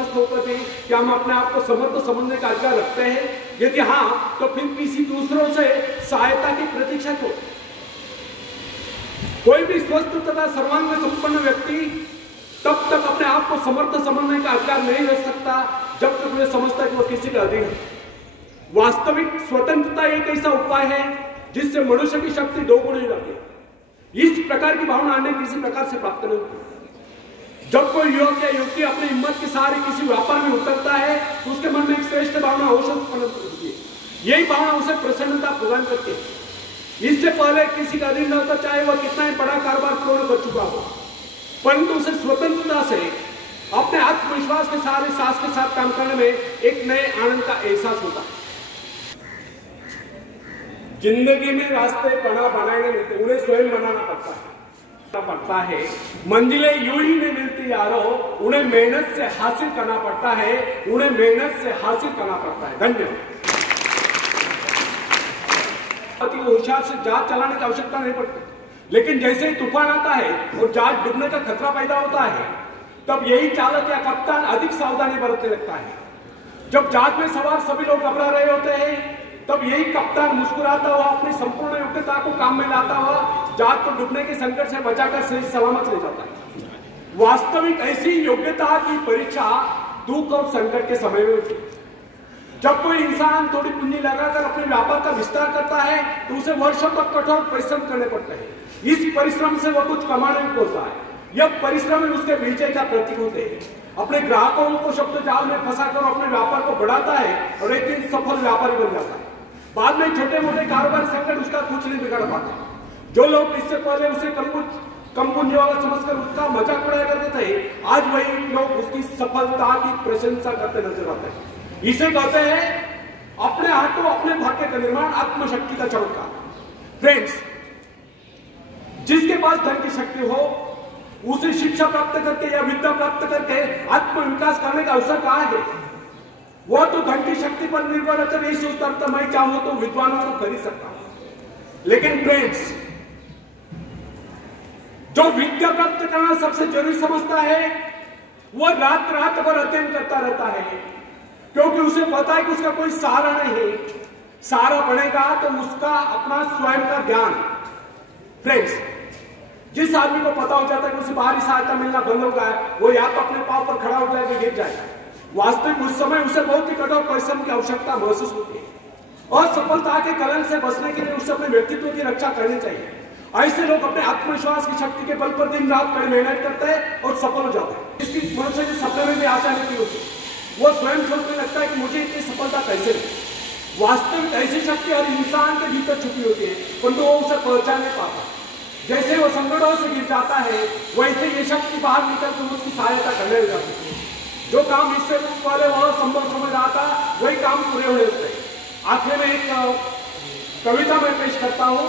समस्त होकर थे? क्या हम अपने आप को समर्थ समझने का अधिकार रखते हैं? यदि हाँ, तो फिर किसी दूसरों से सहायता की प्रतीक्षा क्यों? कोई भी स्वस्थ तथा सर्वांग संपन्न व्यक्ति तब तक अपने आप को समर्थ समझने का अधिकार नहीं रख सकता जब तक वह समझता है कि वह किसी का अधीन है। वास्तविक स्वतंत्रता एक ऐसा उपाय है जिससे मनुष्य की शक्ति दोगुनी हो जाती है। इस प्रकार की भावना अन्य किसी प्रकार से प्राप्त नहीं होती। जब कोई युवक या युवती अपनी हिम्मत के सहारे किसी व्यापार में उतरता है तो उसके मन में एक श्रेष्ठ भावना अवश्य उत्पन्न होती है। यही भावना उसे प्रसन्नता प्रदान करती है। इससे पहले किसी का अधीन न होता, चाहे वह कितना ही बड़ा कारोबार क्यों न कर चुका हो, परंतु उसे स्वतंत्रता से अपने आत्मविश्वास के सहारे साहस के साथ काम करने में एक नए आनंद का एहसास होता है। जिंदगी में रास्ते बना बनाए नहीं मिलते, उन्हें स्वयं बनाना पड़ता है। मंजिलें यूं ही नहीं मिलती यारो, उन्हें मेहनत से हासिल करना पड़ता है, उन्हें मेहनत से हासिल करना पड़ता है। धन्यवाद। होशियार से जहाज चलाने की आवश्यकता नहीं पड़ती, लेकिन जैसे ही तूफान आता है और जहाज डूबने का खतरा पैदा होता है, तब यही चालक या कप्तान अधिक सावधानी बरतने लगता है। जब जहाज में सवार सभी लोग घबरा रहे होते हैं, तब यही कप्तान मुस्कुराता हुआ अपनी संपूर्ण योग्यता को काम में लाता हुआ जहाज को डूबने के संकट से बचाकर सही सलामत ले जाता है। वास्तविक ऐसी योग्यता की परीक्षा दुख और संकट के समय में होती है। जब कोई इंसान थोड़ी पूंजी लगाकर अपने व्यापार का विस्तार करता है तो उसे वर्षों तक कठोर परिश्रम करने पड़ते हैं। इस परिश्रम से वह कुछ कमाने में पहुंचता है। यह परिश्रम उसके विजय का प्रतीक होते हैं। अपने ग्राहकों को शब्द जाल में फंसाकर अपने व्यापार को बढ़ाता है और एक दिन सफल व्यापारी बन जाता है। बाद में छोटे मोटे कारोबार संकट उसका कुछ नहीं बिगाड़ पाते। जो लोग इससे पहले उसे कम पूंजी वाला समझकर उसका मजाक उड़ाया करते थे, आज वही लोग उसकी सफलता की प्रशंसा करते नजर आते हैं। इसे कहते हैं अपने हाथों अपने भाग्य का निर्माण, आत्मशक्ति का चमत्कार। फ्रेंड्स, जिसके पास धन की शक्ति हो उसे शिक्षा प्राप्त करके या विद्या प्राप्त करके आत्मविकास करने का अवसर कहां है? वह तो धन की शक्ति पर निर्भर रहकर नहीं सोचता था मैं चाहूं तो विद्वानों को खरीद सकता हूं। लेकिन फ्रेंड्स, जो विद्या प्राप्त करना सबसे जरूरी समझता है वह रात रात भर अध्ययन करता रहता है, क्योंकि उसे पता है कि उसका कोई सहारा नहीं है। सहारा बनेगा तो उसका अपना स्वयं का ज्ञान। फ्रेंड्स, जिस आदमी को पता हो जाता है कि उसे बाहरी सहायता मिलना बंद हो गया, वो या तो अपने पांव पर खड़ा हो जाएगा, गिर जाएगा। वास्तविक उस समय उसे बहुत ही कठोर परिश्रम की आवश्यकता महसूस होती है और सफलता के कलंक से बचने के लिए उसे अपने व्यक्तित्व की रक्षा करनी चाहिए। ऐसे लोग अपने आत्मविश्वास की शक्ति के बल पर दिन रात कड़ी मेहनत करते हैं और सफल हो जाते हैं। इसकी मनुष्य के सपने में भी आशा नहीं होती। वो स्वयं सोचने लगता है कि मुझे इतनी सफलता कैसे मिली। वास्तविक ऐसी शक्ति हर इंसान के भीतर छुपी होती है, परंतु वो उसे पहचान नहीं पाता। जैसे वो संकटों से गिर जाता है, वैसे ये शक्ति बाहर निकल कर उसकी सहायता करने लग जाती है। जो काम इससे पहले वह संभव समझ रहा था, वही काम पूरे हो जाते हैं। आखिर में एक कविता मैं पेश करता हूं।